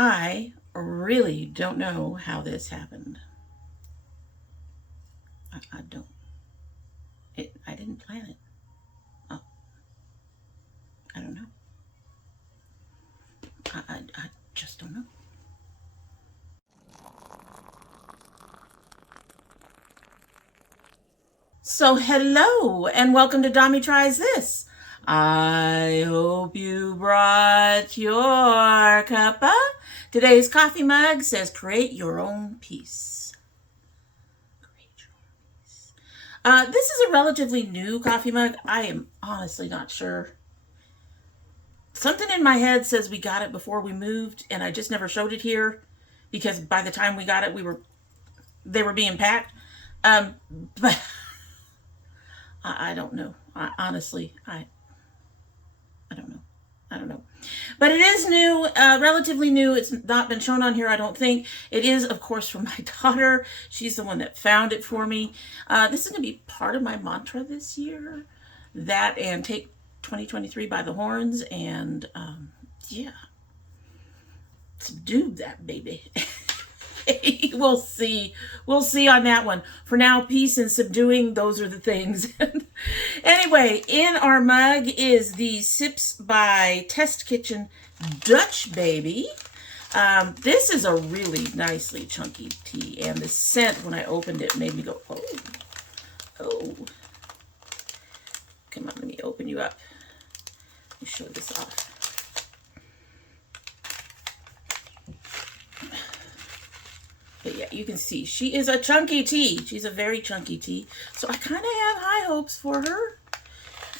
I really don't know how this happened. I don't. I didn't plan it. Oh, I don't know. I just don't know. So hello and welcome to Dommy Tries This. I hope you brought your cuppa. Today's coffee mug says create your own peace. Create your own peace. This is a relatively new coffee mug. I am honestly not sure. Something in my head says we got it before we moved and I just never showed it here because by the time we got it they were being packed. But I don't know. Honestly, I don't know. I don't know. But it is new, relatively new. It's not been shown on here, I don't think. It is, of course, from my daughter. She's the one that found it for me. This is going to be part of my mantra this year. That and take 2023 by the horns and, yeah. Subdue that baby. We'll see. We'll see on that one. For now, peace and subduing, those are the things. Anyway, in our mug is the Sipsby Test Kitchen Dutch Baby. This is a really nicely chunky tea, and the scent, when I opened it, made me go, oh, oh. Come on, let me open you up. Let me show this off. But yeah, you can see she is a chunky tea. She's a very chunky tea. So I kind of have high hopes for her.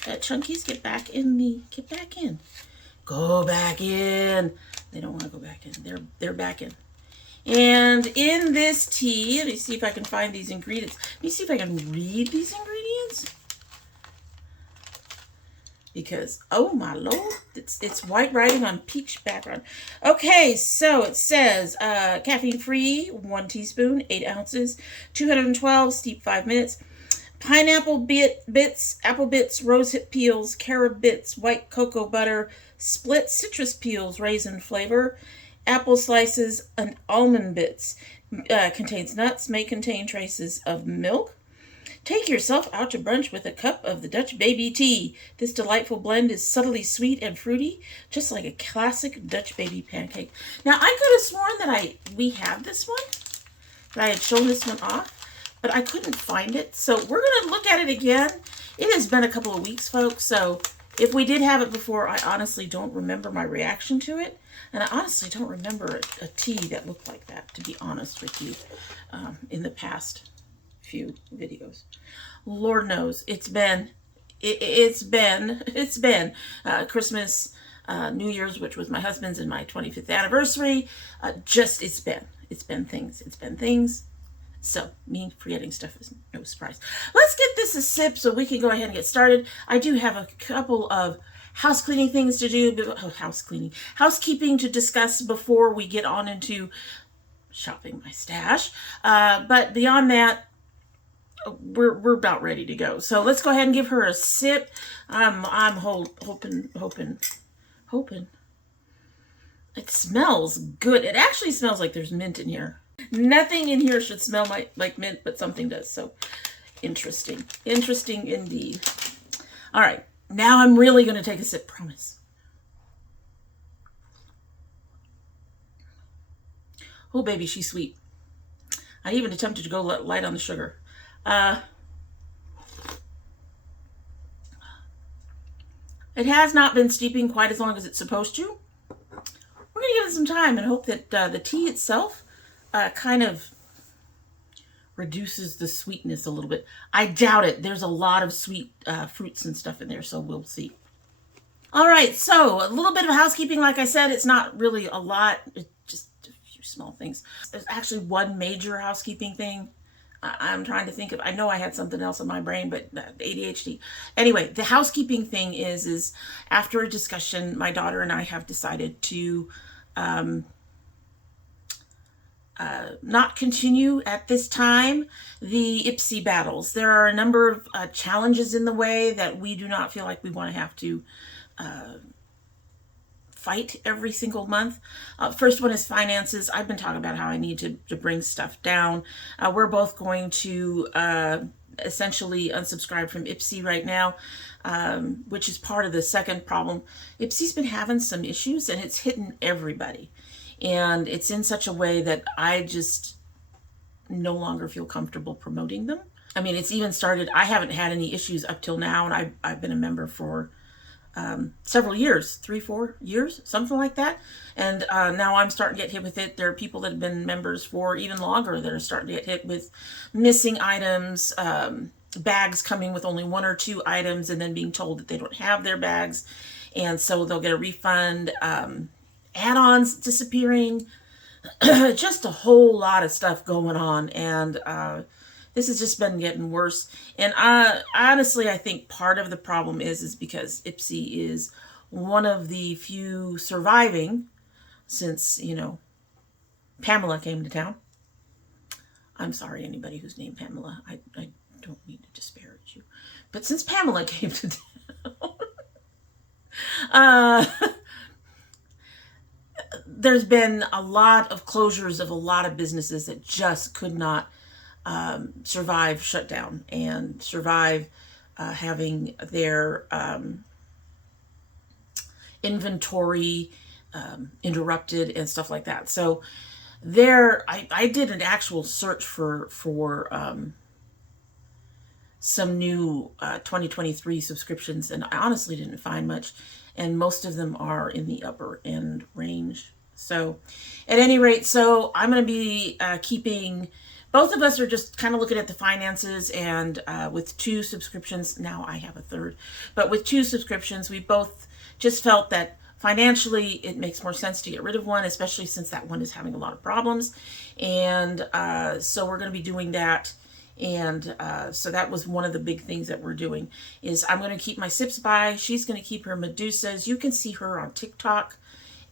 That chunkies get back in. Go back in. They don't want to go back in. They're back in. And in this tea, let me see if I can find these ingredients. Let me see if I can read these ingredients. Because, oh my lord, it's white writing on peach background. Okay, so it says caffeine free, 1 teaspoon, 8 ounces, 212, steep 5 minutes. Pineapple bits, apple bits, rosehip peels, carob bits, white cocoa butter, split citrus peels, raisin flavor, apple slices, and almond bits. Contains nuts, may contain traces of milk. Take yourself out to brunch with a cup of the Dutch Baby tea. This delightful blend is subtly sweet and fruity, just like a classic Dutch Baby pancake. Now, I could have sworn that we had this one, that I had shown this one off, but I couldn't find it. So we're going to look at it again. It has been a couple of weeks, folks, so if we did have it before, I honestly don't remember my reaction to it, and I honestly don't remember a tea that looked like that, to be honest with you, in the past few videos. Lord knows it's been Christmas, New Year's, which was my husband's, and my 25th anniversary. It's been things. So me forgetting stuff is no surprise. Let's get this a sip so we can go ahead and get started. I do have a couple of house cleaning things to do. Housekeeping to discuss before we get on into shopping my stash. But beyond that, we're about ready to go. So let's go ahead and give her a sip. I'm hoping. It smells good. It actually smells like there's mint in here. Nothing in here should smell like mint, but something does. So interesting. Interesting indeed. All right. Now I'm really going to take a sip, promise. Oh, baby, she's sweet. I even attempted to go light on the sugar. It has not been steeping quite as long as it's supposed to. We're going to give it some time and hope that the tea itself kind of reduces the sweetness a little bit. I doubt it. There's a lot of sweet fruits and stuff in there, so we'll see. All right, so a little bit of housekeeping. Like I said, it's not really a lot. It's just a few small things. There's actually one major housekeeping thing. I'm trying to think of, I know I had something else in my brain, but ADHD. Anyway, the housekeeping thing is after a discussion, my daughter and I have decided to not continue at this time the Ipsy battles. There are a number of challenges in the way that we do not feel like we want to have to fight every single month. First one is finances. I've been talking about how I need to bring stuff down. We're both going to essentially unsubscribe from Ipsy right now, which is part of the second problem. Ipsy's been having some issues and it's hitting everybody. And it's in such a way that I just no longer feel comfortable promoting them. I mean, it's even started, I haven't had any issues up till now, and I've been a member for several years, 3-4 years, something like that. And now I'm starting to get hit with it. There are people that have been members for even longer that are starting to get hit with missing items, bags coming with only 1 or 2 items and then being told that they don't have their bags. And so they'll get a refund, add-ons disappearing, just a whole lot of stuff going on. And this has just been getting worse. And honestly, I think part of the problem is because Ipsy is one of the few surviving since, you know, Pamela came to town. I'm sorry, anybody who's named Pamela. I don't mean to disparage you. But since Pamela came to town, there's been a lot of closures of a lot of businesses that just could not survive shutdown and survive having their inventory interrupted and stuff like that. So there, I did an actual search for some new 2023 subscriptions, and I honestly didn't find much, and most of them are in the upper end range. So at any rate, so I'm going to be keeping, both of us are just kind of looking at the finances, and with 2 subscriptions, now I have a third, but with 2 subscriptions, we both just felt that financially it makes more sense to get rid of one, especially since that one is having a lot of problems. And so we're going to be doing that. And so that was one of the big things that we're doing, is I'm going to keep my Sipsby. She's going to keep her Medusas. You can see her on TikTok,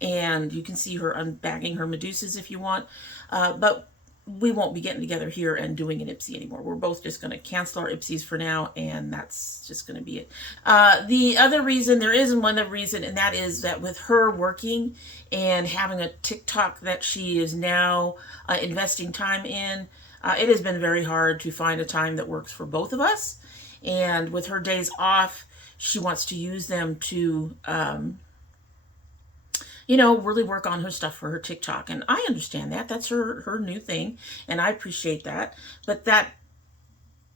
and you can see her unbagging her Medusas if you want. But we won't be getting together here and doing an Ipsy anymore. We're both just going to cancel our Ipsys for now, and that's just going to be it. The other reason, there is one other reason, and that is that with her working and having a TikTok that she is now investing time in, it has been very hard to find a time that works for both of us. And with her days off, she wants to use them to, you know, really work on her stuff for her TikTok. And I understand that. That's her new thing. And I appreciate that. But that,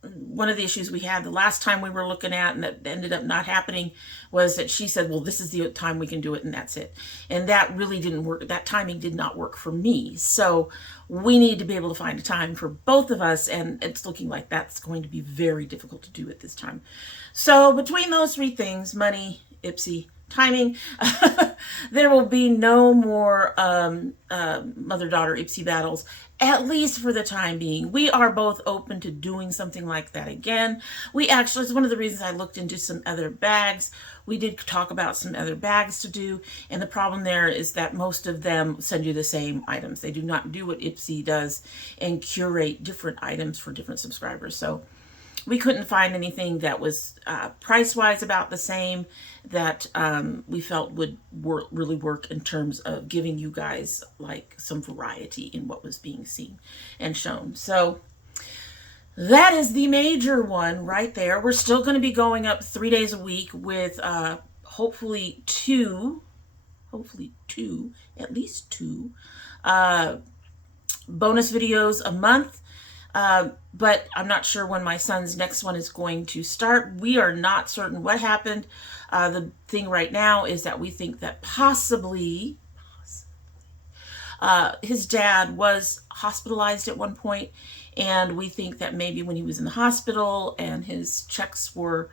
one of the issues we had the last time we were looking at, and that ended up not happening, was that she said, well, this is the time we can do it, and that's it. And that really didn't work. That timing did not work for me. So we need to be able to find a time for both of us, and it's looking like that's going to be very difficult to do at this time. So between those 3 things, money, Ipsy, timing, there will be no more mother-daughter Ipsy battles, at least for the time being. We are both open to doing something like that again. We actually, it's one of the reasons I looked into some other bags. We did talk about some other bags to do, and the problem there is that most of them send you the same items. They do not do what Ipsy does and curate different items for different subscribers. So we couldn't find anything that was price-wise about the same that we felt would really work in terms of giving you guys like some variety in what was being seen and shown. So that is the major one right there. We're still going to be going up 3 days a week with hopefully two, at least two bonus videos a month. But I'm not sure when my son's next one is going to start. We are not certain what happened. The thing right now is that we think that possibly his dad was hospitalized at one point, and we think that maybe when he was in the hospital and his checks were,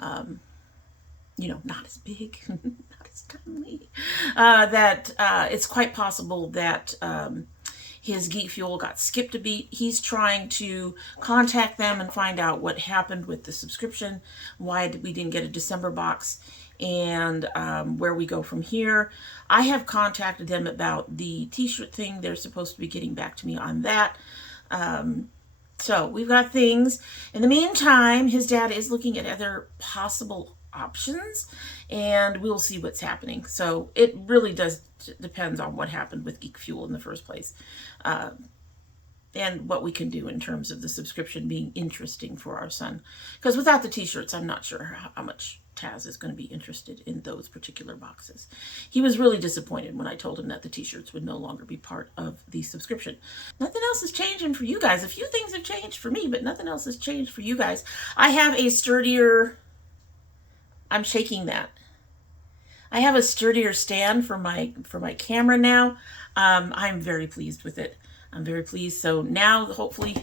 you know, not as big, not as timely, that it's quite possible that his Geek Fuel got skipped a beat. He's trying to contact them and find out what happened with the subscription, why we didn't get a December box, and where we go from here. I have contacted them about the t-shirt thing. They're supposed to be getting back to me on that. So we've got things. In the meantime, his dad is looking at other possible options, and we'll see what's happening. So it really does depends on what happened with Geek Fuel in the first place. And what we can do in terms of the subscription being interesting for our son. Because without the t-shirts, I'm not sure how much Taz is going to be interested in those particular boxes. He was really disappointed when I told him that the t-shirts would no longer be part of the subscription. Nothing else is changing for you guys. A few things have changed for me, but nothing else has changed for you guys. I have a sturdier... I'm shaking that. I have a sturdier stand for my camera now. I'm very pleased with it. I'm very pleased. So now, hopefully,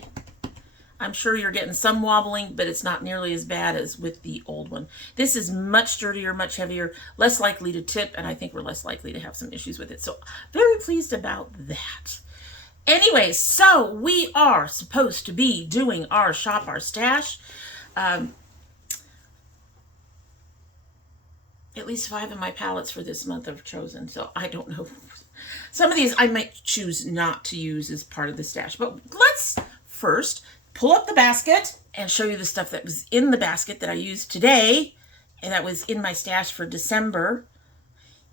I'm sure you're getting some wobbling, but it's not nearly as bad as with the old one. This is much sturdier, much heavier, less likely to tip, and I think we're less likely to have some issues with it. So very pleased about that. Anyway, so we are supposed to be doing our Shop Our Stash. At least 5 of my palettes for this month I've chosen, so I don't know. Some of these I might choose not to use as part of the stash. But let's first pull up the basket and show you the stuff that was in the basket that I used today and that was in my stash for December.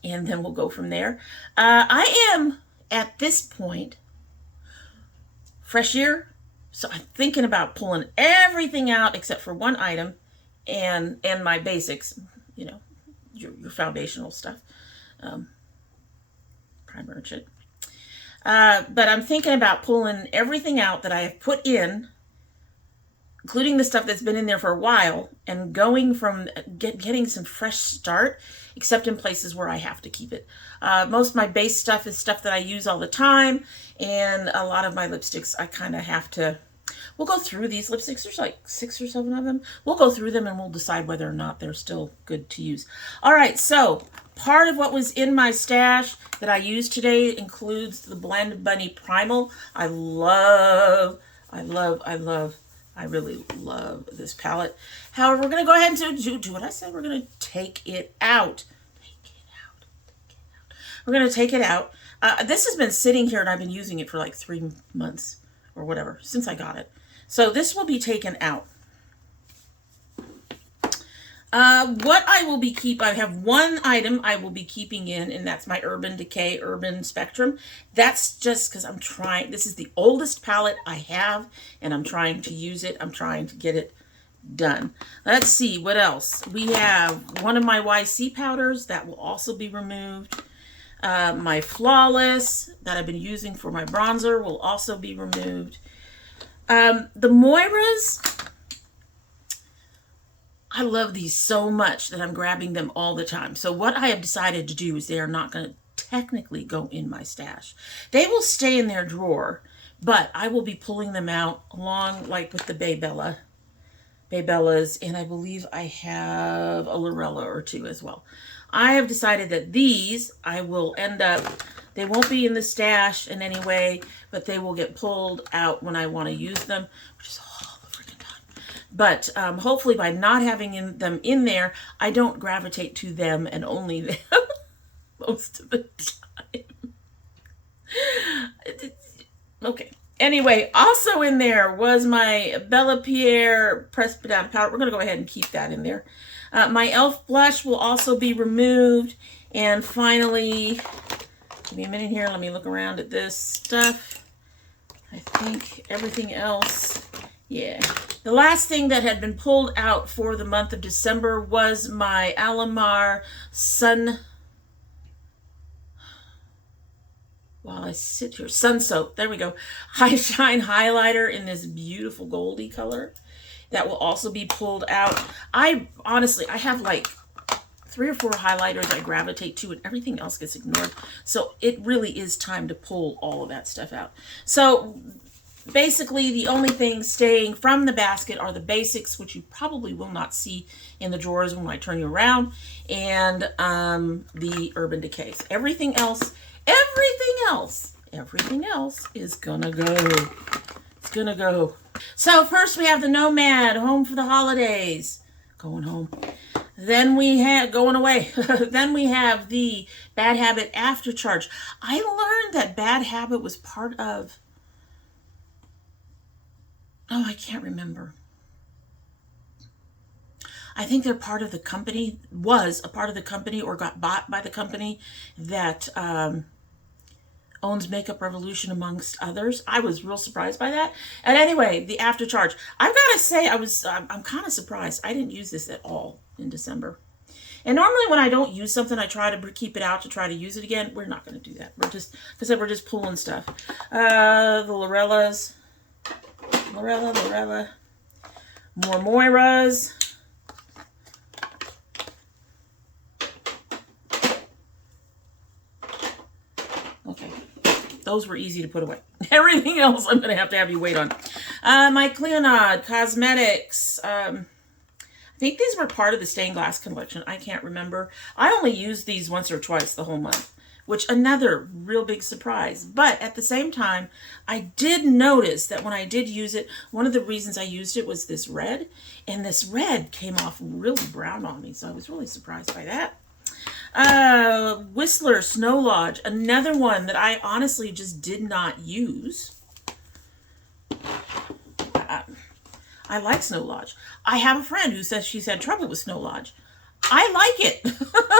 And then we'll go from there. I am, at this point, fresh year. So I'm thinking about pulling everything out except for one item and my basics, you know, your foundational stuff. Primer and shit. But I'm thinking about pulling everything out that I have put in, including the stuff that's been in there for a while, and going from getting some fresh start, except in places where I have to keep it. Most of my base stuff is stuff that I use all the time, and a lot of my lipsticks I kind of have to... We'll go through these lipsticks. There's like 6 or 7 of them. We'll go through them and we'll decide whether or not they're still good to use. All right, so part of what was in my stash that I used today includes the Blend Bunny Primal. I really love this palette. However, we're going to go ahead and do what I said. We're going to take it out. We're going to take it out. This has been sitting here and I've been using it for like 3 months or whatever since I got it. So this will be taken out. What I will be I have one item I will be keeping in, and that's my Urban Decay Urban Spectrum. That's just because I'm trying, this is the oldest palette I have, and I'm trying to use it. I'm trying to get it done. Let's see, what else? We have one of my YC powders that will also be removed. My Flawless that I've been using for my bronzer will also be removed. The MOIRAs, I love these so much that I'm grabbing them all the time. So what I have decided to do is they are not going to technically go in my stash. They will stay in their drawer, but I will be pulling them out along like with the BeBellas, and I believe I have a Lorella or 2 as well. I have decided that these I will end up, they won't be in the stash in any way, but they will get pulled out when I want to use them, which is all the freaking time. But hopefully by not having them in there, I don't gravitate to them and only them most of the time. Okay. Anyway, also in there was my Bellapierre pressed banana powder. We're going to go ahead and keep that in there. My e.l.f. blush will also be removed. And finally, give me a minute here. Let me look around at this stuff. I think everything else, yeah. The last thing that had been pulled out for the month of December was my Alamar Sun... While I sit here, Sun Soap, there we go. High Shine Highlighter in this beautiful goldy color. That will also be pulled out. Honestly, I have like 3 or 4 highlighters I gravitate to and everything else gets ignored. So it really is time to pull all of that stuff out. So basically the only things staying from the basket are the basics, which you probably will not see in the drawers when I turn you around, and the Urban Decays. Everything else is gonna go. It's gonna go. So first we have the Nomad, home for the holidays. Going home. Then we have, going away. Then we have the Bad Habit After Charge. I learned that Bad Habit was part of, oh, I can't remember. I think they're part of the company, was a part of the company or got bought by the company that owns Makeup Revolution, amongst others. I was real surprised by that. And anyway, the after charge. I've got to say, I'm kind of surprised. I didn't use this at all in December. And normally when I don't use something, I try to keep it out to try to use it again. We're not going to do that. We're just, because we're just pulling stuff. The Lorella. More MOIRAs. Okay. Those were easy to put away. Everything else I'm going to have you wait on. My Cleonod Cosmetics. I think these were part of the stained glass collection. I can't remember. I only used these once or twice the whole month, which another real big surprise. But at the same time, I did notice that when I did use it, one of the reasons I used it was this red, and this red came off really brown on me, so I was really surprised by that. Whistler Snow Lodge, another one that I honestly just did not use. I like Snow Lodge. I have a friend who says she's had trouble with Snow Lodge. I like it.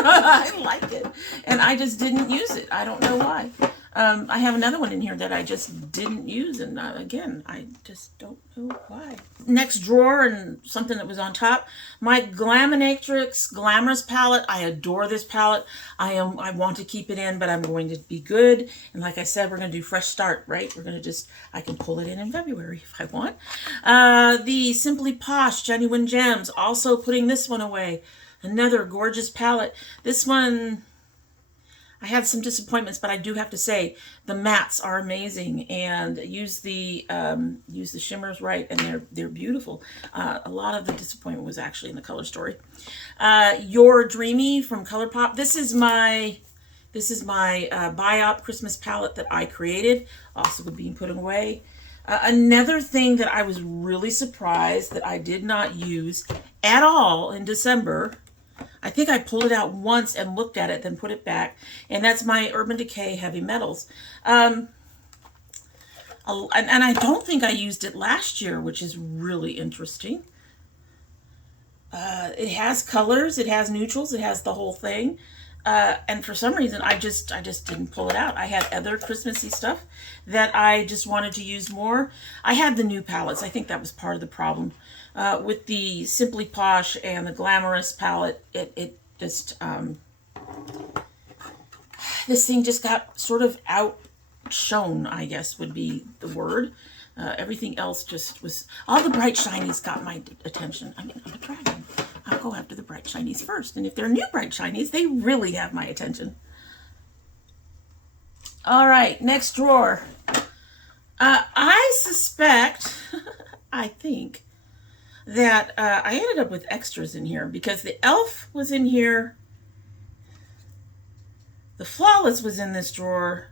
I like it. And I just didn't use it. I don't know why. I have another one in here that I just didn't use. And again, I just don't know why. Next drawer and something that was on top. My Glaminatrix Glamorous palette. I adore this palette. I want to keep it in, but I'm going to be good. And like I said, we're going to do fresh start, right? We're going to just, I can pull it in February if I want. The Simply Posh Genuine Gems. Also putting this one away. Another gorgeous palette. This one, I had some disappointments, but I do have to say the mattes are amazing, and use the shimmers right, and they're beautiful. A lot of the disappointment was actually in the color story. Your Dreamy from ColourPop. This is my BYOP Christmas palette that I created. Also being put away. Another thing that I was really surprised that I did not use at all in December. I think I pulled it out once and looked at it, then put it back. And that's my Urban Decay Heavy Metals. And I don't think I used it last year, which is really interesting. It has colors, it has neutrals, it has the whole thing. And for some reason, I just didn't pull it out. I had other Christmassy stuff that I just wanted to use more. I had the new palettes. I think that was part of the problem. With the Simply Posh and the Glamorous palette, it just, this thing just got sort of outshone, I guess would be the word. Everything else just was, all the bright shinies got my attention. I mean, I'm a dragon. I'll go after the bright shinies first. And if they're new bright shinies, they really have my attention. All right, next drawer. I suspect, I think, that I ended up with extras in here because the e.l.f. was in here. The Flawless was in this drawer.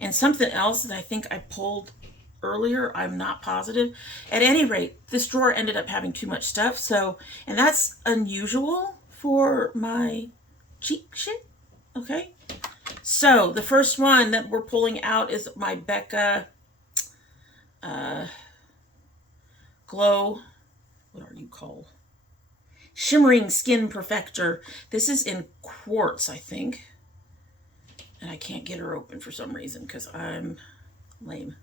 And something else that I think I pulled earlier, I'm not positive. At any rate, this drawer ended up having too much stuff. So, and that's unusual for my cheek shit. Okay. So the first one that we're pulling out is my Becca Glow, what are you called? Shimmering Skin Perfector. This is in quartz, I think. And I can't get her open for some reason because I'm lame.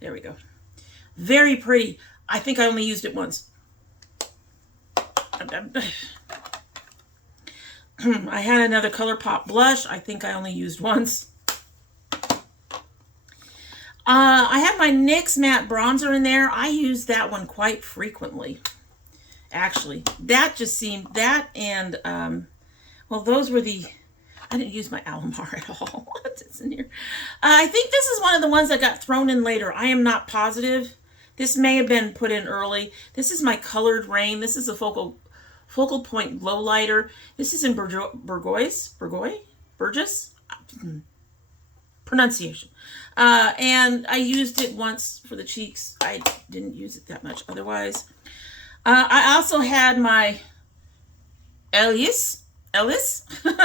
There we go. Very pretty. I think I only used it once. I had another ColourPop blush. I think I only used once. I have my NYX matte bronzer in there. I use that one quite frequently. Actually, that just seemed, that and, well, those were the, I didn't use my Alamar at all. What is in here? I think this is one of the ones that got thrown in later. I am not positive. This may have been put in early. This is my Colored Rain. This is a focal point glow lighter. This is in Burgess pronunciation. And I used it once for the cheeks. I didn't use it that much otherwise. I also had my Heyas.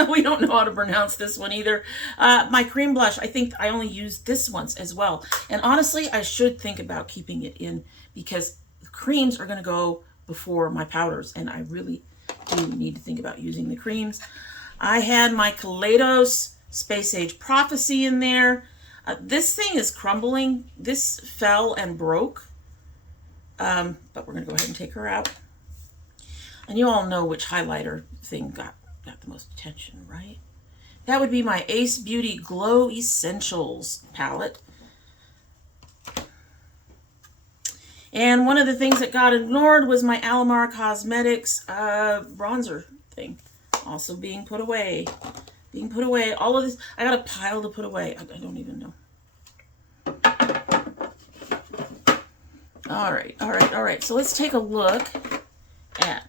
We don't know how to pronounce this one either. My cream blush, I think I only used this once as well. And honestly, I should think about keeping it in because the creams are going to go before my powders, and I really do need to think about using the creams. I had my Kaleidos Space Age Prophecy in there. This thing is crumbling. This fell and broke. But we're going to go ahead and take her out. And you all know which highlighter thing got the most attention, right? That would be my Ace Beauty Glow Essentials palette. And one of the things that got ignored was my Alamar Cosmetics bronzer thing. Also being put away. Being put away. All of this. I got a pile to put away. I don't even know. All right, all right, all right. So let's take a look at...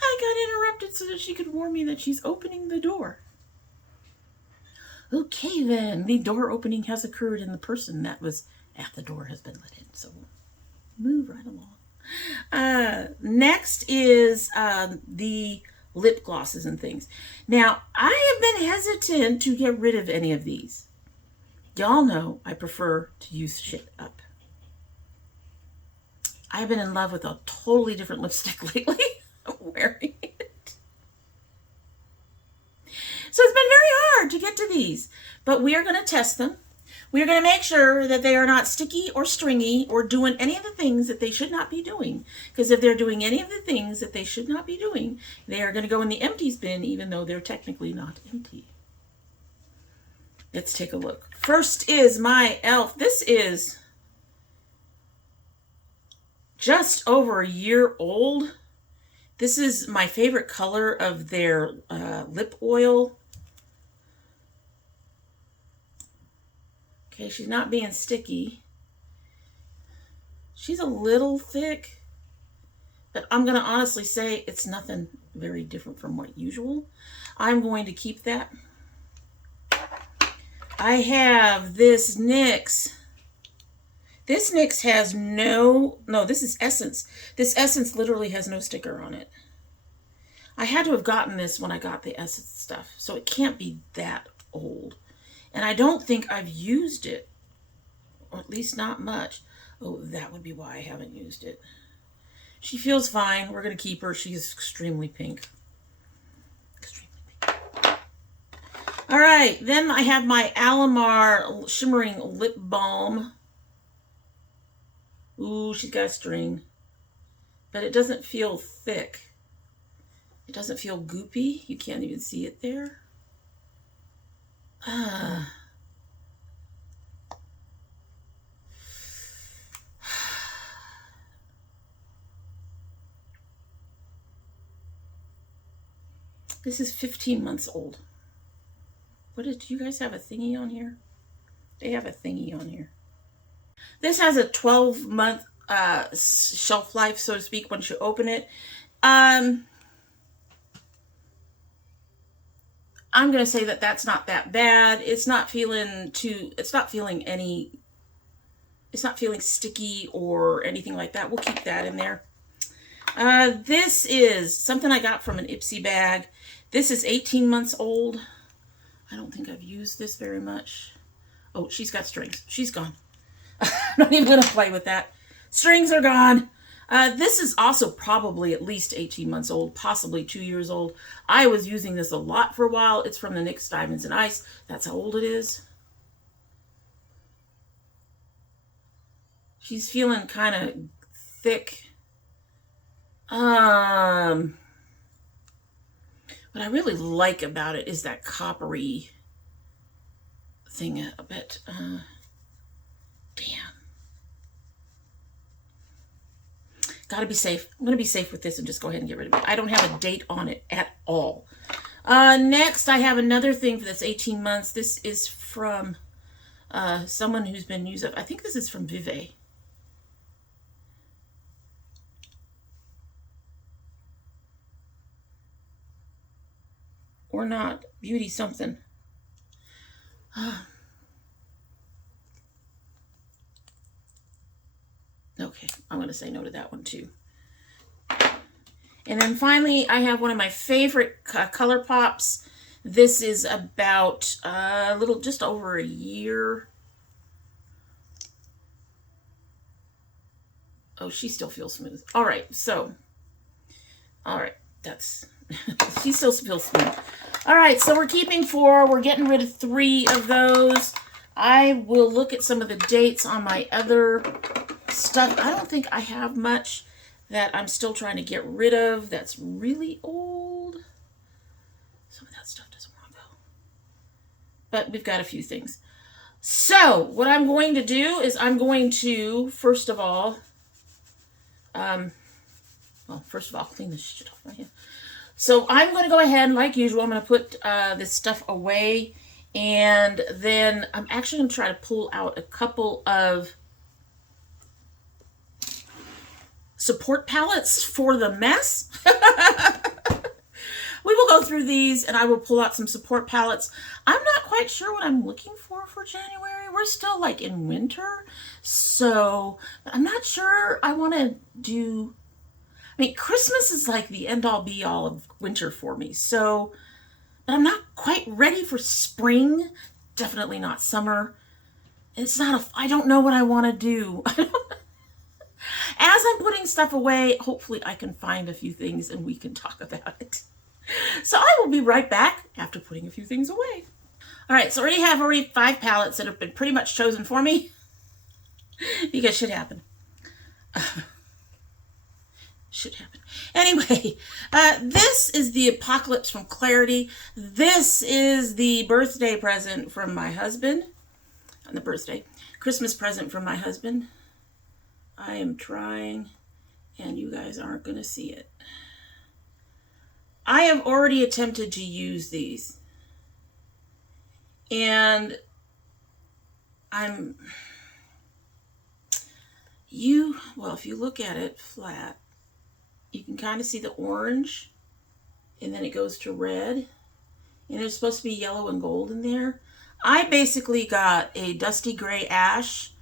I got interrupted so that she could warn me that she's opening the door. Okay, then. The door opening has occurred and the person that was at the door has been let in. So we'll move right along. Next is the lip glosses and things. Now, I have been hesitant to get rid of any of these. Y'all know I prefer to use shit up. I've been in love with a totally different lipstick lately. I'm wearing it. So it's been very hard to get to these, but we are going to test them. We are going to make sure that they are not sticky or stringy or doing any of the things that they should not be doing. Because if they're doing any of the things that they should not be doing, they are going to go in the empties bin, even though they're technically not empty. Let's take a look. First is my e.l.f. This is just over a year old. This is my favorite color of their lip oil. Okay, she's not being sticky. She's a little thick, but I'm going to honestly say it's nothing very different from what usual. I'm going to keep that. I have this NYX. This NYX has no, this is Essence. This Essence literally has no sticker on it. I had to have gotten this when I got the Essence stuff, so it can't be that old. And I don't think I've used it, or at least not much. Oh, that would be why I haven't used it. She feels fine. We're going to keep her. She is extremely pink. Extremely pink. All right. Then I have my Alamar Shimmering Lip Balm. Ooh, she's got a string. But it doesn't feel thick. It doesn't feel goopy. You can't even see it there. This is 15 months old. Do you guys have a thingy on here? They have a thingy on here. This has a 12-month shelf life, so to speak, once you open it. I'm going to say that that's not that bad. It's not feeling sticky or anything like that. We'll keep that in there. This is something I got from an Ipsy bag. This is 18 months old. I don't think I've used this very much. Oh, she's got strings. She's gone. I'm not even going to play with that. Strings are gone. This is also probably at least 18 months old, possibly 2 years old. I was using this a lot for a while. It's from the NYX Diamonds and Ice. That's how old it is. She's feeling kind of thick. What I really like about it is that coppery thing a bit. Damn. Gotta be safe. I'm gonna be safe with this and just go ahead and get rid of it. I don't have a date on it at all. Next, I have another thing for this 18 months. This is from someone who's been used up. I think this is from Vive. Or not. Beauty something. Okay, I'm going to say no to that one too. And then finally, I have one of my favorite ColourPops. This is about a little, just over a year. Oh, she still feels smooth. All right, so, all right, that's, she still feels smooth. All right, so we're keeping 4. We're getting rid of 3 of those. I will look at some of the dates on my other stuff. I don't think I have much that I'm still trying to get rid of that's really old. Some of that stuff doesn't want to go. But we've got a few things. So what I'm going to do is I'm going to, first of all, clean this shit off my hand. So I'm going to go ahead, like usual, I'm going to put this stuff away. And then I'm actually going to try to pull out a couple of support palettes for the mess. We will go through these and I will pull out some support palettes. I'm not quite sure what I'm looking for January. We're still like in winter. So I'm not sure I want to do... I mean, Christmas is like the end-all be-all of winter for me. So, but I'm not quite ready for spring. Definitely not summer. It's not a... I don't know what I want to do. As I'm putting stuff away, hopefully I can find a few things and we can talk about it. So I will be right back after putting a few things away. All right, so I already have 5 palettes that have been pretty much chosen for me because shit happened. Shit happened. Anyway, this is the Apocalypse from Clarity. This is the birthday present from my husband. On the birthday. Christmas present from my husband. I am trying, and you guys aren't going to see it. I have already attempted to use these. And well, if you look at it flat, you can kind of see the orange, and then it goes to red, and there's supposed to be yellow and gold in there. I basically got a dusty gray ash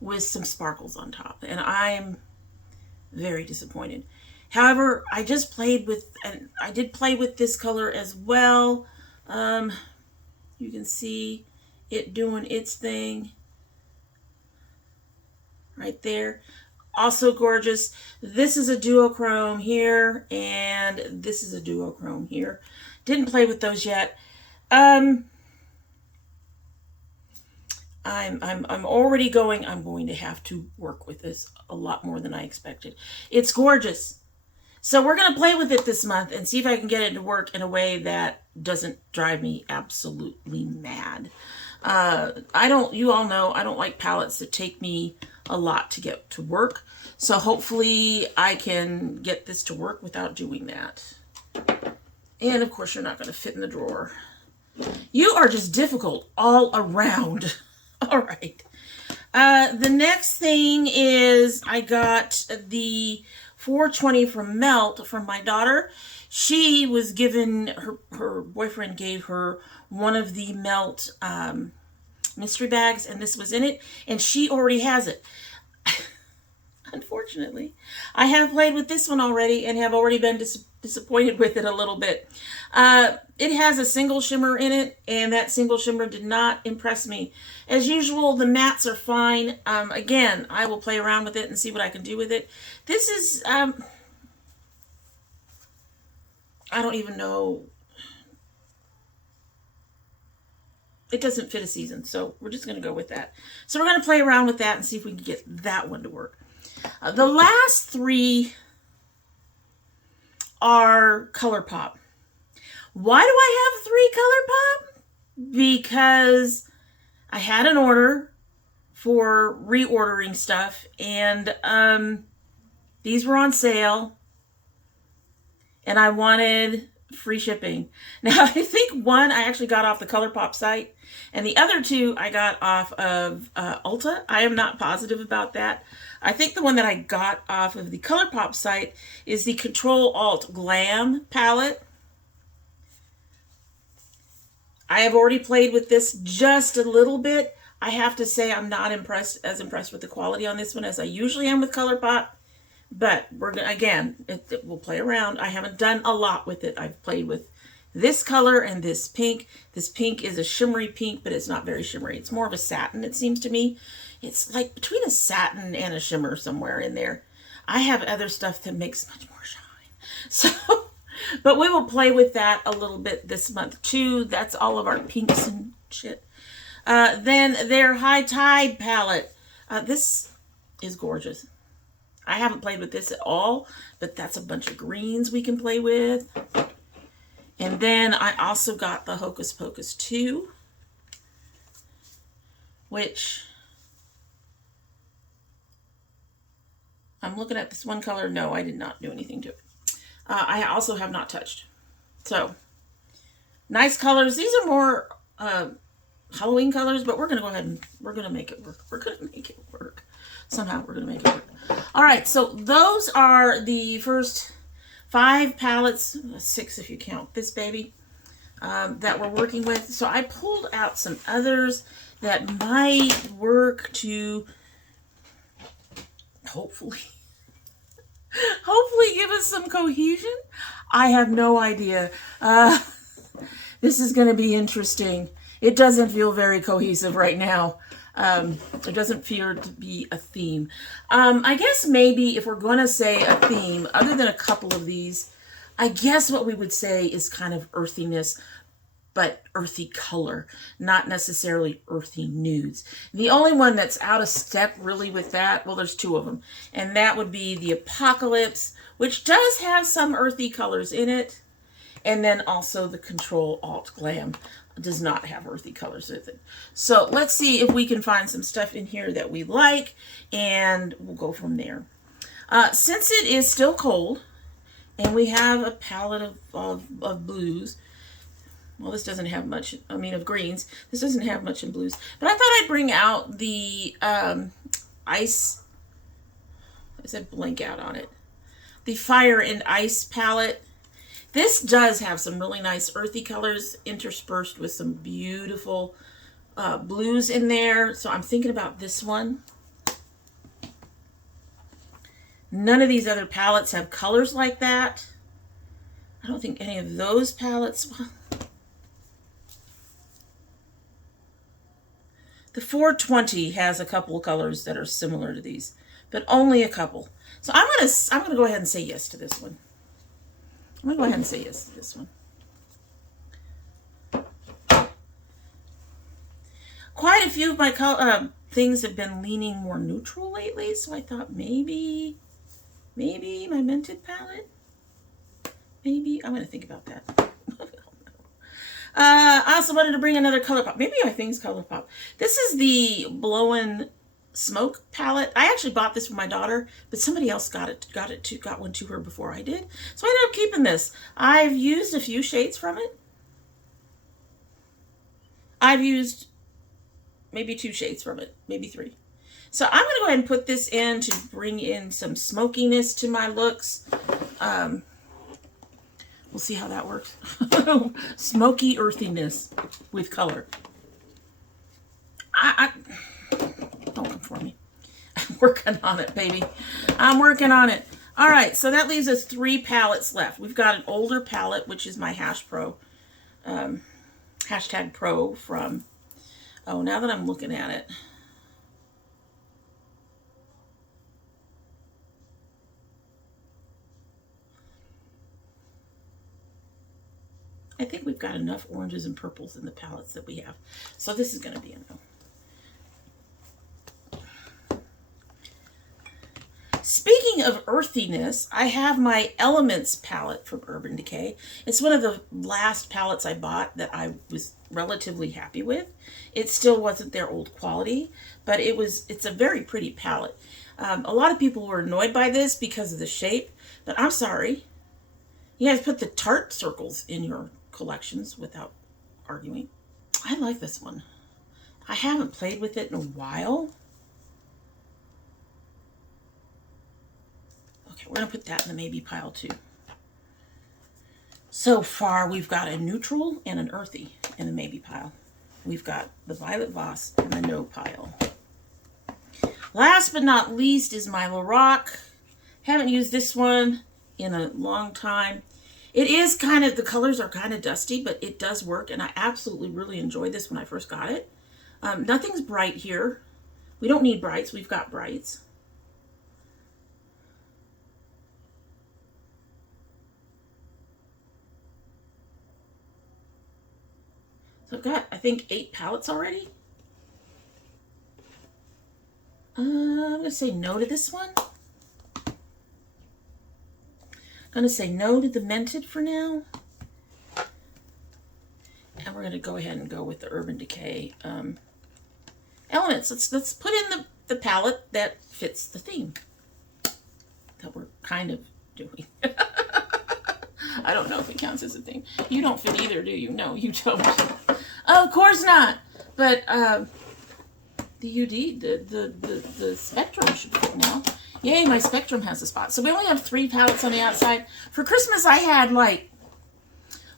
with some sparkles on top, and I'm very disappointed. However, I just played with, and I did play with this color as well. You can see it doing its thing right there. Also gorgeous. This is a duochrome here, and this is a duochrome here. Didn't play with those yet. I'm already going, I'm going to have to work with this a lot more than I expected. It's gorgeous. So we're going to play with it this month and see if I can get it to work in a way that doesn't drive me absolutely mad. You all know, I don't like palettes that take me a lot to get to work. So hopefully I can get this to work without doing that. And of course you're not going to fit in the drawer. You are just difficult all around. All right. The next thing is I got the 420 from Melt from my daughter. She was given, her boyfriend gave her one of the Melt mystery bags, and this was in it, and she already has it. Unfortunately, I have played with this one already and have already been disappointed with it a little bit. It has a single shimmer in it, and that single shimmer did not impress me. As usual, the mattes are fine. Again, I will play around with it and see what I can do with it. This is, I don't even know. It doesn't fit a season, so we're just going to go with that. So we're going to play around with that and see if we can get that one to work. The last 3 are ColourPop. Why do I have 3 ColourPop? Because I had an order for reordering stuff, and these were on sale, and I wanted free shipping. Now, I think one I actually got off the ColourPop site, and the other 2 I got off of Ulta. I am not positive about that. I think the one that I got off of the ColourPop site is the Control Alt Glam palette. I have already played with this just a little bit. I have to say I'm not as impressed with the quality on this one as I usually am with ColourPop. But we're gonna, again, we'll play around. I haven't done a lot with it. I've played with this color and this pink. This pink is a shimmery pink, but it's not very shimmery. It's more of a satin, it seems to me. It's like between a satin and a shimmer somewhere in there. I have other stuff that makes much more shine. So, but we will play with that a little bit this month too. That's all of our pinks and shit. Then their High Tide palette. This is gorgeous. I haven't played with this at all, but that's a bunch of greens we can play with. And then I also got the Hocus Pocus 2, which I'm looking at this one color. No, I did not do anything to it. I also have not touched. So, nice colors. These are more Halloween colors, but we're going to go ahead and we're going to make it work. We're going to make it work. Somehow we're going to make it work. All right, so those are the first 5 palettes, 6 if you count this baby, that we're working with. So I pulled out some others that might work to hopefully give us some cohesion. I have no idea. This is going to be interesting. It doesn't feel very cohesive right now. It doesn't feel to be a theme. I guess maybe if we're going to say a theme, other than a couple of these, I guess what we would say is kind of earthiness, but earthy color, not necessarily earthy nudes. The only one that's out of step really with that, well, there's 2 of them, and that would be the Apocalypse, which does have some earthy colors in it, and then also the Control Alt Glam does not have earthy colors with it. So let's see if we can find some stuff in here that we like, and we'll go from there. Since it is still cold, and we have a palette of blues, well, this doesn't have much, I mean, of greens. This doesn't have much in blues. But I thought I'd bring out the ice, I said blank out on it, the Fire and Ice palette. This does have some really nice earthy colors interspersed with some beautiful blues in there. So I'm thinking about this one. None of these other palettes have colors like that. I don't think any of those palettes, well, the 420 has a couple of colors that are similar to these, but only a couple. So I'm gonna go ahead and say yes to this one. I'm going to go ahead and say yes to this one. Quite a few of my things have been leaning more neutral lately, so I thought maybe my Mented palette. Maybe. I'm going to think about that. I also wanted to bring another ColourPop. Maybe my thing's ColourPop. This is the Blowin' Smoke palette. I actually bought this for my daughter, but somebody else got one to her before I did. So I ended up keeping this. I've used a few shades from it. I've used maybe 2 shades from it, maybe 3. So I'm going to go ahead and put this in to bring in some smokiness to my looks. We'll see how that works. Smoky earthiness with color. Don't come for me. I'm working on it, baby. I'm working on it. All right, so that leaves us 3 palettes left. We've got an older palette, which is my hashtag Pro from, oh, now that I'm looking at it. I think we've got enough oranges and purples in the palettes that we have. So this is going to be a no. Speaking of earthiness, I have my Elements palette from Urban Decay. It's one of the last palettes I bought that I was relatively happy with. It still wasn't their old quality, but it's a very pretty palette. A lot of people were annoyed by this because of the shape, but I'm sorry. You guys put the Tarte circles in your collections without arguing. I like this one. I haven't played with it in a while. We're going to put that in the maybe pile too. So far, we've got a neutral and an earthy in the maybe pile. We've got the Violet Voss in the no pile. Last but not least is my Lorac. Haven't used this one in a long time. It is kind of, the colors are kind of dusty, but it does work, and I absolutely really enjoyed this when I first got it. Nothing's bright here. We don't need brights. We've got brights. So I've got, I think, 8 palettes already. I'm going to say no to this one. I'm going to say no to the Mented for now. And we're going to go ahead and go with the Urban Decay elements. Let's put in the palette that fits the theme that we're kind of doing. I don't know if it counts as a theme. You don't fit either, do you? No, you don't. Of course not. But the UD, the Spectrum should fit now. Yay, my Spectrum has a spot. So we only have 3 palettes on the outside. For Christmas, I had like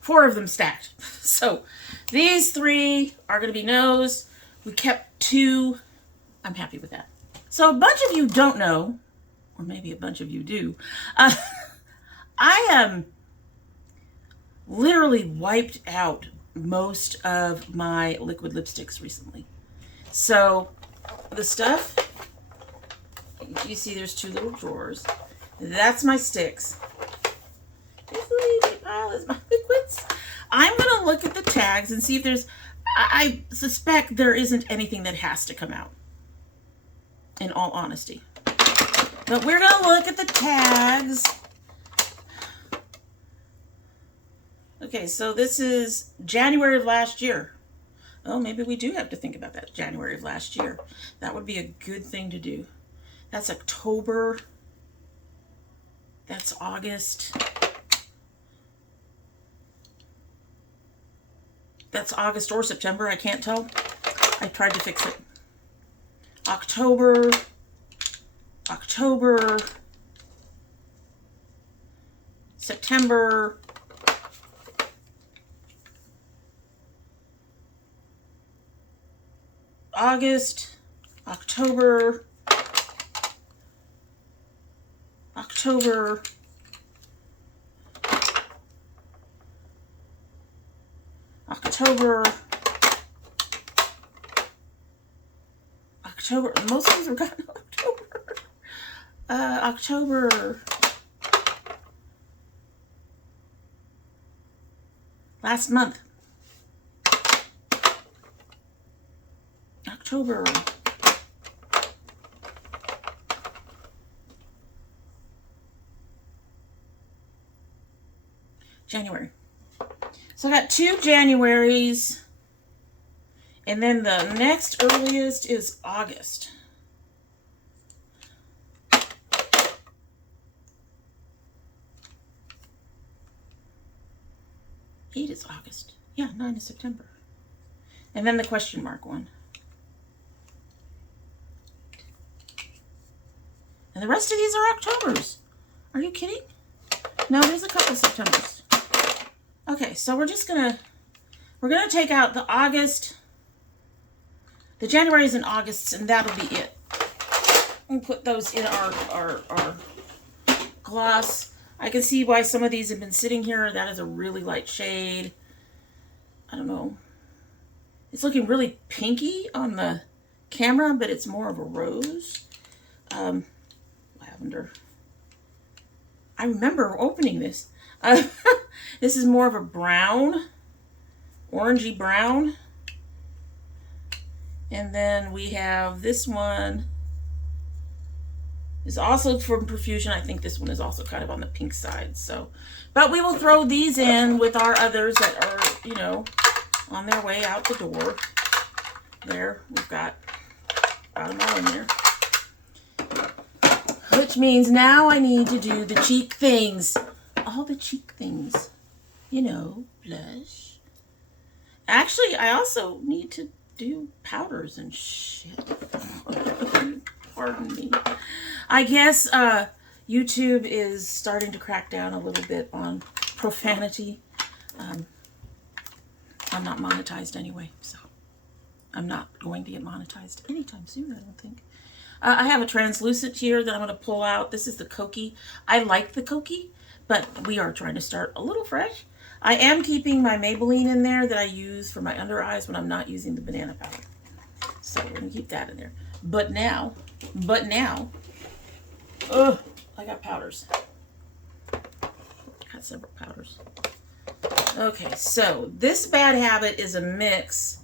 4 of them stacked. So these 3 are going to be no's. We kept 2. I'm happy with that. So a bunch of you don't know, or maybe a bunch of you do, I literally wiped out most of my liquid lipsticks recently. So the stuff, you see there's 2 little drawers. That's my sticks. This little pile is my liquids. I'm going to look at the tags and see if there's, I suspect there isn't anything that has to come out, in all honesty. But we're going to look at the tags. Okay, so this is January of last year. Oh, maybe we do have to think about that. January of last year. That would be a good thing to do. That's October. That's August. That's August or September. I can't tell. I tried to fix it. October. October. September. August, October, October, October, October. Most of these are gone in October. October. Last month. October. January. So I got 2 Januaries, and then the next earliest is August. 8 is August. Yeah, 9 is September. And then the question mark one. And the rest of these are Octobers. Are you kidding? No, there's a couple Septembers. Okay, so we're gonna take out the August, the Januaries and Augusts, and that'll be it. And put those in our gloss. I can see why some of these have been sitting here. That is a really light shade. I don't know. It's looking really pinky on the camera, but it's more of a rose. Lavender. I remember opening this. This is more of a brown, orangey brown. And then we have this one. Is also from Profusion. I think this one is also kind of on the pink side. So, but we will throw these in with our others that are, you know, on their way out the door. There, we've got Alamar in there. Which means now I need to do the cheek things. All the cheek things. You know, blush. Actually, I also need to do powders and shit. Pardon me. I guess YouTube is starting to crack down a little bit on profanity. I'm not monetized anyway, so I'm not going to get monetized anytime soon, I don't think. I have a translucent here that I'm going to pull out. This is the Koki. I like the Koki, But we are trying to start a little fresh. I am keeping my Maybelline in there that I use for my under eyes when I'm not using the banana powder. So we're going to keep that in there. But now, ugh, I got powders. Got several powders. Okay, so this Bad Habit is a mix.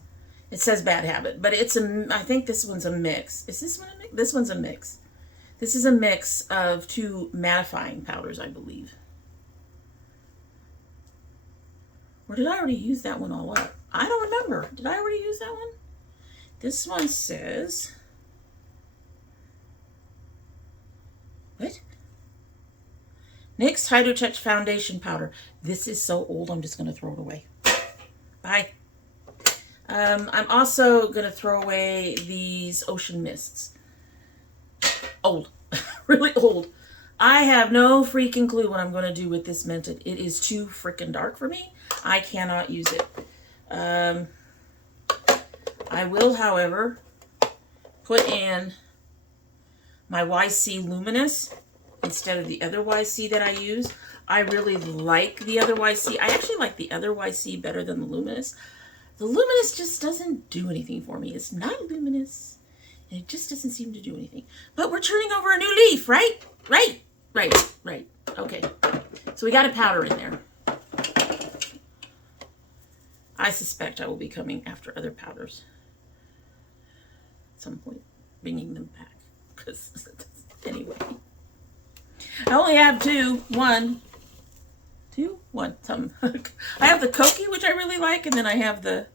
It says Bad Habit, but it's I think this one's a mix. Is this one a mix? This one's a mix. This is a mix of 2 mattifying powders, I believe. Or did I already use that one all up? I don't remember. Did I already use that one? This one says... What? NYX Hydro Touch Foundation Powder. This is so old, I'm just going to throw it away. Bye. I'm also going to throw away these Ocean Mists. Old. Really old. I have no freaking clue what I'm going to do with this Mented. It is too freaking dark for me. I cannot use it. I will, however, put in my YC Luminous instead of the other YC that I use. I really like the other YC. I actually like the other YC better than the Luminous. The Luminous just doesn't do anything for me. It's not luminous. And it just doesn't seem to do anything. But we're turning over a new leaf, right? Right. Okay. So we got a powder in there. I suspect I will be coming after other powders at some point, bringing them back. Because anyway, I only have 2. One. Some. I have the Koki, which I really like, and then I have the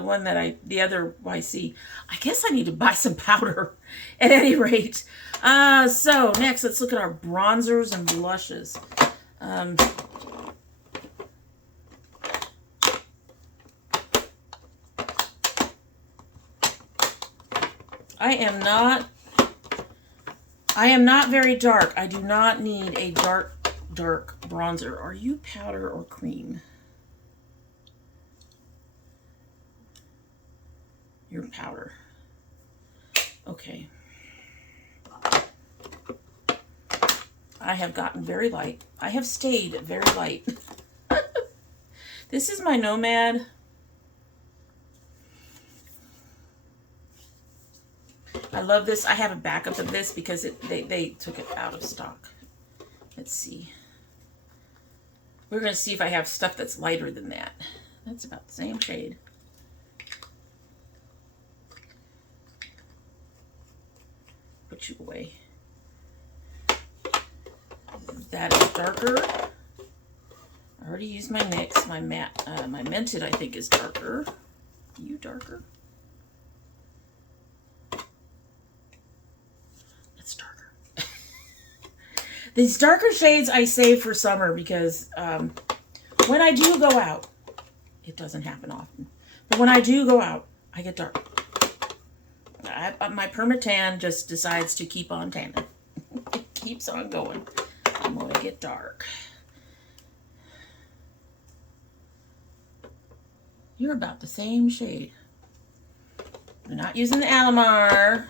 one that the other YC. I guess I need to buy some powder at any rate. So next, let's look at our bronzers and blushes. I am not very dark. I do not need a dark bronzer. Are you powder or cream? You're powder. Okay. I have gotten very light. I have stayed very light. This is my Nomad. I love this. I have a backup of this because they took it out of stock. Let's see. We're going to see if I have stuff that's lighter than that. That's about the same shade. Put you away. That is darker. I already used my NYX. My matte, my Mented, I think, is darker. You darker? It's darker. These darker shades I save for summer because when I do go out, it doesn't happen often, but when I do go out, I get dark. My permatan just decides to keep on tanning. It keeps on going. I'm going to get dark. You're about the same shade. We're not using the Alamar.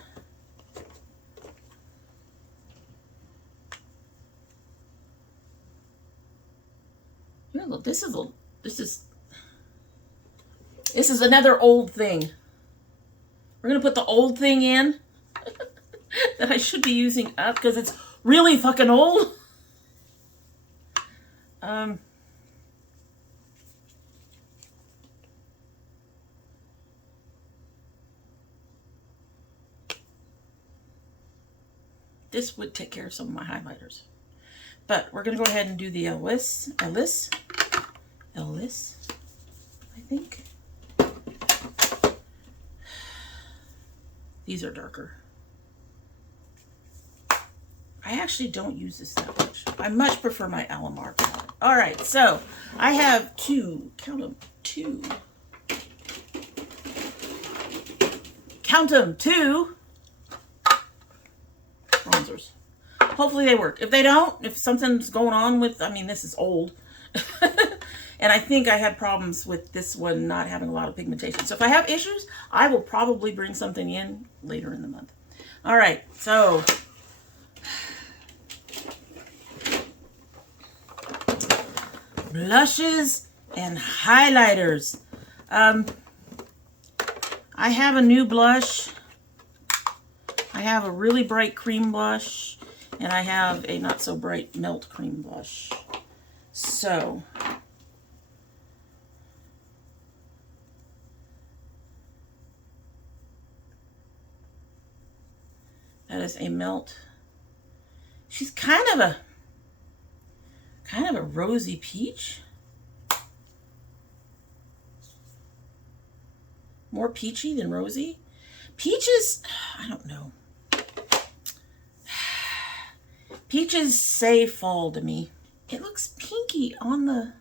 This is another old thing. We're going to put the old thing in that I should be using up because it's really fucking old. This would take care of some of my highlighters. But we're going to go ahead and do the e.l.f, I think. These are darker. I actually don't use this that much. I much prefer my Alamar palette. All right, so I have 2, count them, 2. Count them, 2 bronzers. Hopefully they work. If they don't, if something's going on with, I mean, this is old. And I think I had problems with this one not having a lot of pigmentation. So if I have issues, I will probably bring something in later in the month. All right, so Blushes and highlighters. I have a new blush. I have a really bright cream blush, and I have a not so bright melt cream blush. So that is a melt. She's kind of a rosy peach. More peachy than rosy. Peaches, I don't know. Peaches say fall to me. It looks pinky on the...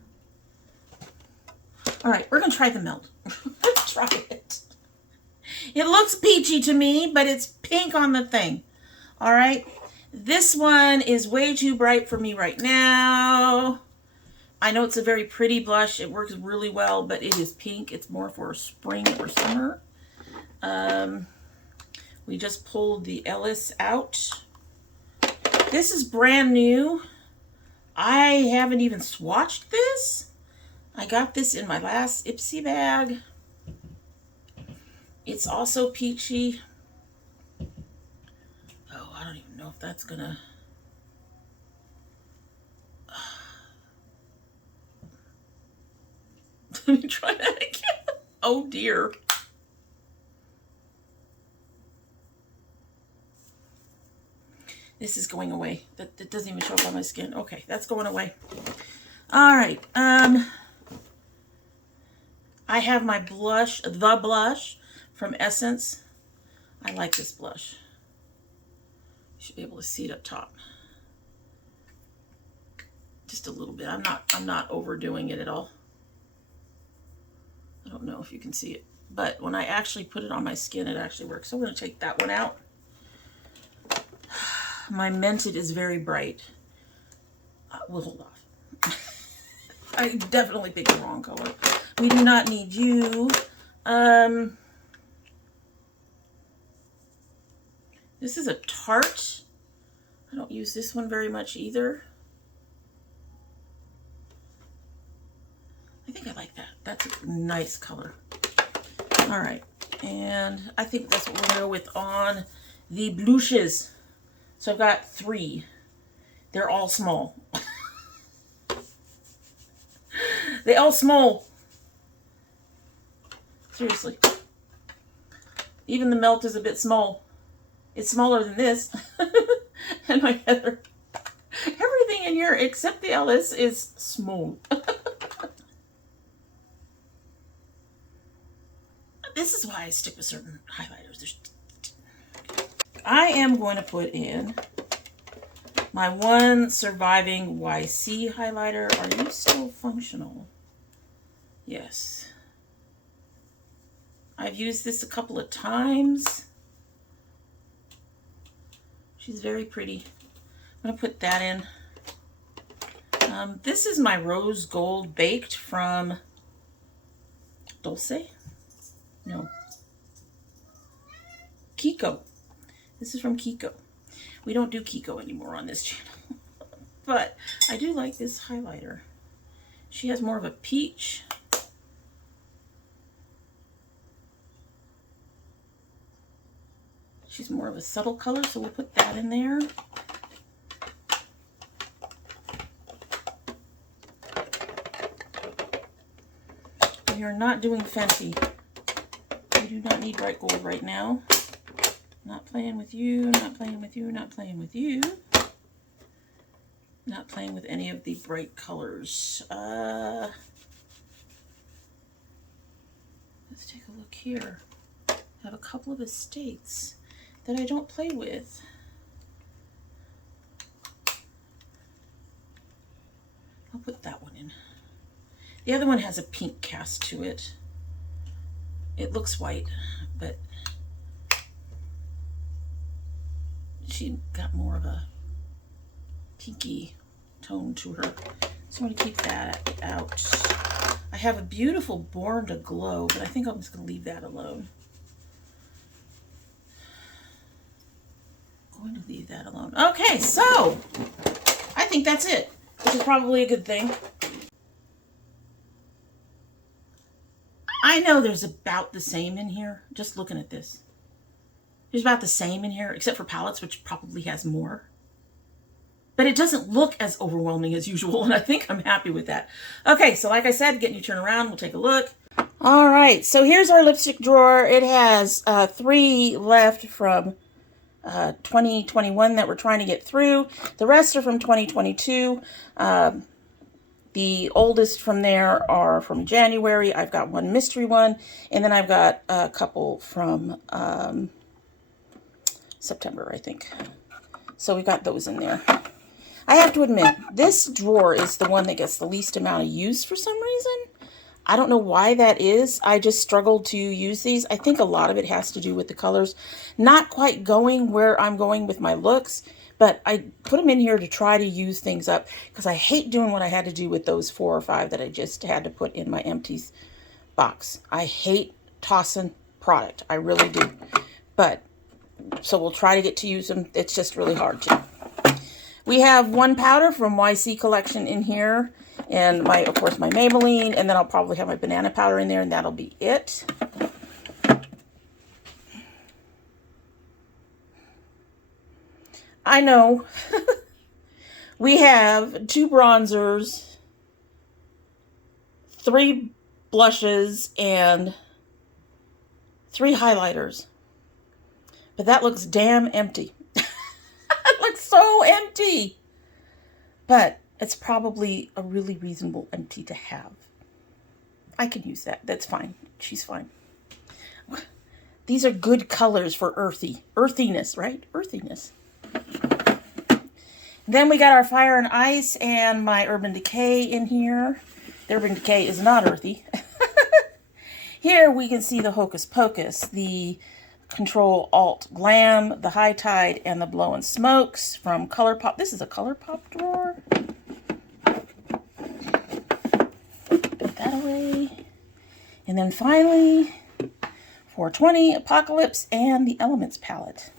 All right, we're going to try the melt. Let's try it. It looks peachy to me, but it's pink on the thing. All right. This one is way too bright for me right now. I know it's a very pretty blush. It works really well, but it is pink. It's more for spring or summer. We just pulled the e.l.f. out. This is brand new. I haven't even swatched this. I got this in my last Ipsy bag. It's also peachy. Oh, I don't even know if that's gonna... Let me try that again. Oh dear. This is going away. That doesn't even show up on my skin. Okay, that's going away. All right. I have my blush, the blush from Essence. I like this blush. You should be able to see it up top. Just a little bit. I'm not overdoing it at all. I don't know if you can see it, but when I actually put it on my skin, it actually works. So I'm going to take that one out. My Mented is very bright. We'll hold off. I definitely picked the wrong color. We do not need you. This is a Tarte. I don't use this one very much either. I think I like that. That's a nice color. All right. And I think that's what we're going to go with on the blushes. So I've got 3. They're all small. They all small. Seriously. Even the melt is a bit small. It's smaller than this. And my other... Everything in here except the e.l.f. is small. This is why I stick with certain highlighters. I am going to put in my one surviving YC highlighter. Are you still functional? Yes. I've used this a couple of times. She's very pretty. I'm going to put that in. This is my Rose Gold Baked from Dulce. No. Kiko. This is from Kiko. We don't do Kiko anymore on this channel. But I do like this highlighter. She has more of a peach. She's more of a subtle color, so we'll put that in there. We are not doing Fenty. We do not need bright gold right now. Not playing with you, not playing with you, not playing with you. Not playing with any of the bright colors. Let's take a look here. I have a couple of estates that I don't play with. I'll put that one in. The other one has a pink cast to it. It looks white, but she got more of a pinky tone to her. So I'm going to keep that out. I have a beautiful Born to Glow, but I think I'm just going to leave that alone. Going to leave that alone. Okay, so I think that's it, which is probably a good thing. I know there's about the same in here. Just looking at this. There's about the same in here, except for palettes, which probably has more. But it doesn't look as overwhelming as usual, and I think I'm happy with that. Okay, so like I said, getting you to turn around, we'll take a look. All right, so here's our lipstick drawer. It has 3 left from 2021 that we're trying to get through. The rest are from 2022. The oldest from there are from January. I've got one mystery one, and then I've got a couple from September, I think. So we've got those in there. I have to admit, this drawer is the one that gets the least amount of use for some reason. I don't know why that is. I just struggled to use these. I think a lot of it has to do with the colors not quite going where I'm going with my looks, but I put them in here to try to use things up because I hate doing what I had to do with those 4 or 5 that I just had to put in my empties box. I hate tossing product. I really do. But, so we'll try to get to use them. It's just really hard to. We have one powder from YC collection in here, and of course my Maybelline, and then I'll probably have my banana powder in there, and that'll be it. I know. We have 2 bronzers, 3 blushes, and 3 highlighters. But that looks damn empty. It looks so empty. But it's probably a really reasonable empty to have. I can use that. That's fine. She's fine. These are good colors for earthiness, right? Earthiness. Then we got our Fire and Ice and my Urban Decay in here. The Urban Decay is not earthy. Here we can see the Hocus Pocus, the Control Alt Glam, the High Tide, and the Blow and Smokes from ColourPop. This is a ColourPop drawer. Put that away. And then finally, 420 Apocalypse and the Elements palette.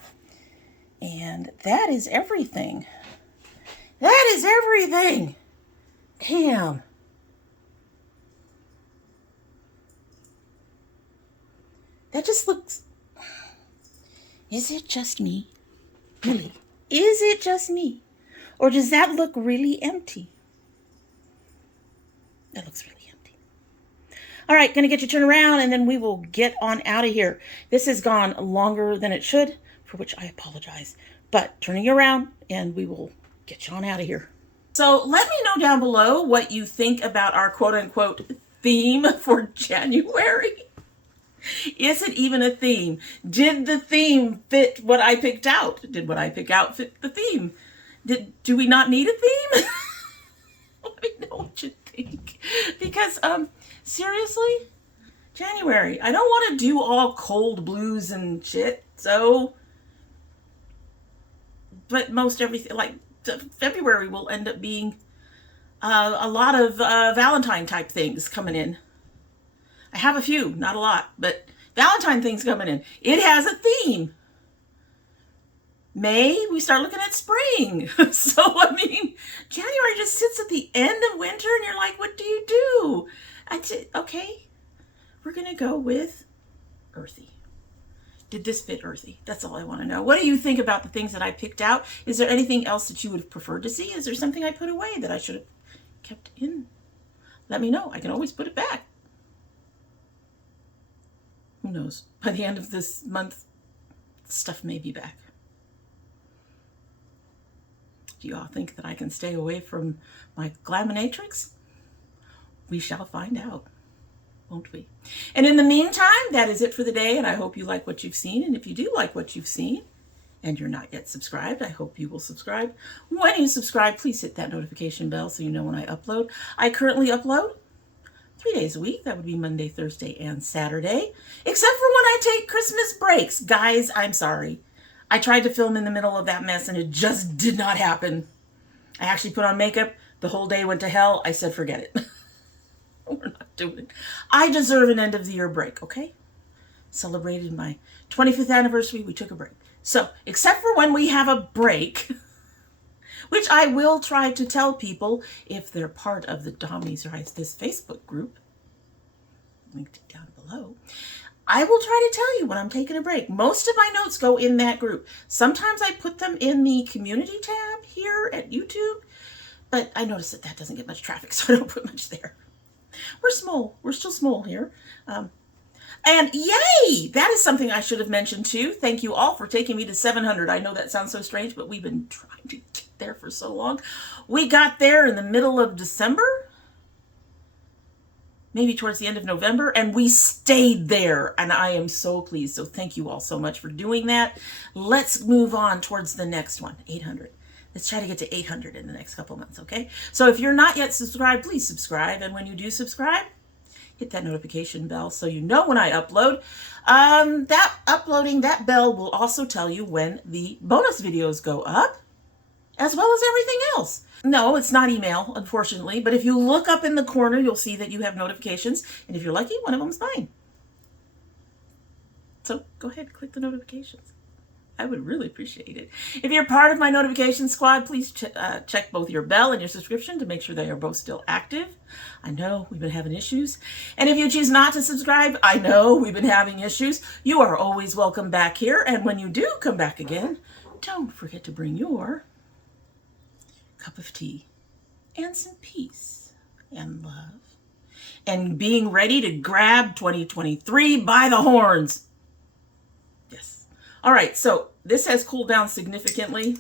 And that is everything. That is everything. Damn. That just looks... Is it just me? Really? Is it just me? Or does that look really empty? That looks really empty. All right, gonna get you turned around and then we will get on out of here. This has gone longer than it should, for which I apologize. But turning you around and we will get you on out of here. So let me know down below what you think about our quote-unquote theme for January. Is it even a theme? Did the theme fit what I picked out? Did what I pick out fit the theme? Do we not need a theme? Let me know what you think. Because, seriously, January, I don't want to do all cold blues and shit, so, but most everything, like, February will end up being a lot of Valentine type things coming in. I have a few, not a lot, but Valentine things coming in. It has a theme. May, we start looking at spring. So, I mean, January just sits at the end of winter and you're like, what do you do? Okay, we're going to go with earthy. Did this fit earthy? That's all I want to know. What do you think about the things that I picked out? Is there anything else that you would have preferred to see? Is there something I put away that I should have kept in? Let me know. I can always put it back. Who knows? By the end of this month, stuff may be back. Do you all think that I can stay away from my Glaminatrix? We shall find out, won't we? And in the meantime, that is it for the day, and I hope you like what you've seen. And if you do like what you've seen, and you're not yet subscribed, I hope you will subscribe. When you subscribe, please hit that notification bell so you know when I upload. I currently upload 3 days a week. That would be Monday, Thursday, and Saturday. Except for when I take Christmas breaks. Guys, I'm sorry. I tried to film in the middle of that mess and it just did not happen. I actually put on makeup. The whole day went to hell. I said, forget it. We're not doing it. I deserve an end of the year break, okay? Celebrated my 25th anniversary. We took a break. So, except for when we have a break, which I will try to tell people if they're part of the Domytriesthis Facebook group. linked down below. I will try to tell you when I'm taking a break. Most of my notes go in that group. Sometimes I put them in the community tab here at YouTube, but I notice that that doesn't get much traffic, so I don't put much there. We're small. We're still small here. And yay! That is something I should have mentioned too. Thank you all for taking me to 700. I know that sounds so strange, but we've been trying to get there for so long. We got there in the middle of December, maybe towards the end of November, and we stayed there, and I am so pleased. So thank you all so much for doing that. Let's move on towards the next one, 800. Let's try to get to 800 in the next couple months, okay? So if you're not yet subscribed, please subscribe, and when you do subscribe, hit that notification bell so you know when I upload. That bell will also tell you when the bonus videos go up, as well as everything else. No, it's not email, unfortunately, but if you look up in the corner, you'll see that you have notifications, and if you're lucky, one of them's mine. So go ahead, click the notifications. I would really appreciate it. If you're part of my notification squad, please check both your bell and your subscription to make sure they are both still active. I know we've been having issues. And if you choose not to subscribe, I know we've been having issues. You are always welcome back here. And when you do come back again, don't forget to bring your cup of tea and some peace and love and being ready to grab 2023 by the horns. Yes. All right, so this has cooled down significantly.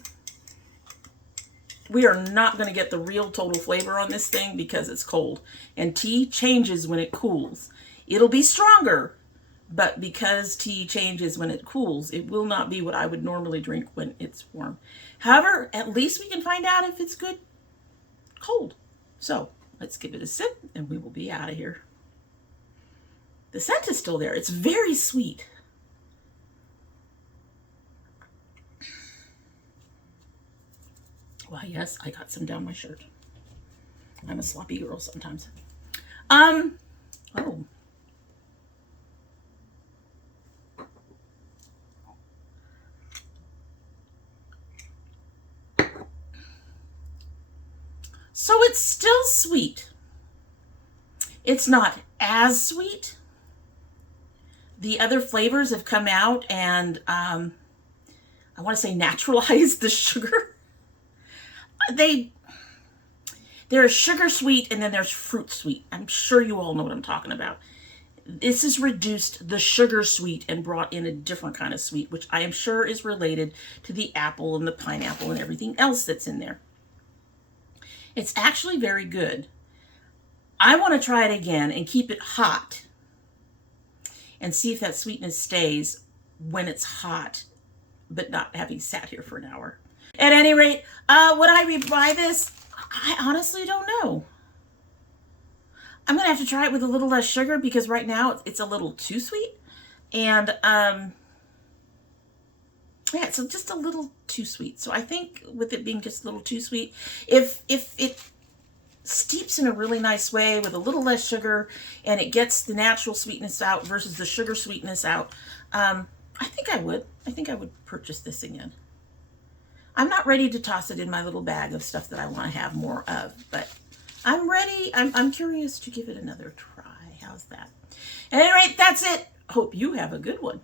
We are not going to get the real total flavor on this thing because it's cold, and tea changes when it cools. It'll be stronger, but because tea changes when it cools, it will not be what I would normally drink when it's warm. However, at least we can find out if it's good cold. So let's give it a sip and we will be out of here. The scent is still there. It's very sweet. Why, yes, I got some down my shirt. I'm a sloppy girl sometimes. Oh. So it's still sweet. It's not as sweet. The other flavors have come out and I want to say naturalized the sugar. There's sugar sweet and then there's fruit sweet. I'm sure you all know what I'm talking about. This has reduced the sugar sweet and brought in a different kind of sweet, which I am sure is related to the apple and the pineapple and everything else that's in there. It's actually very good. I want to try it again and keep it hot and see if that sweetness stays when it's hot, but not having sat here for an hour. At any rate, would I rebuy this? I honestly don't know. I'm going to have to try it with a little less sugar because right now it's a little too sweet. And, yeah, so just a little too sweet. So I think with it being just a little too sweet, if it steeps in a really nice way with a little less sugar and it gets the natural sweetness out versus the sugar sweetness out, I think I would. I think I would purchase this again. I'm not ready to toss it in my little bag of stuff that I want to have more of, but I'm ready. I'm curious to give it another try. How's that? At any rate, that's it. Hope you have a good one.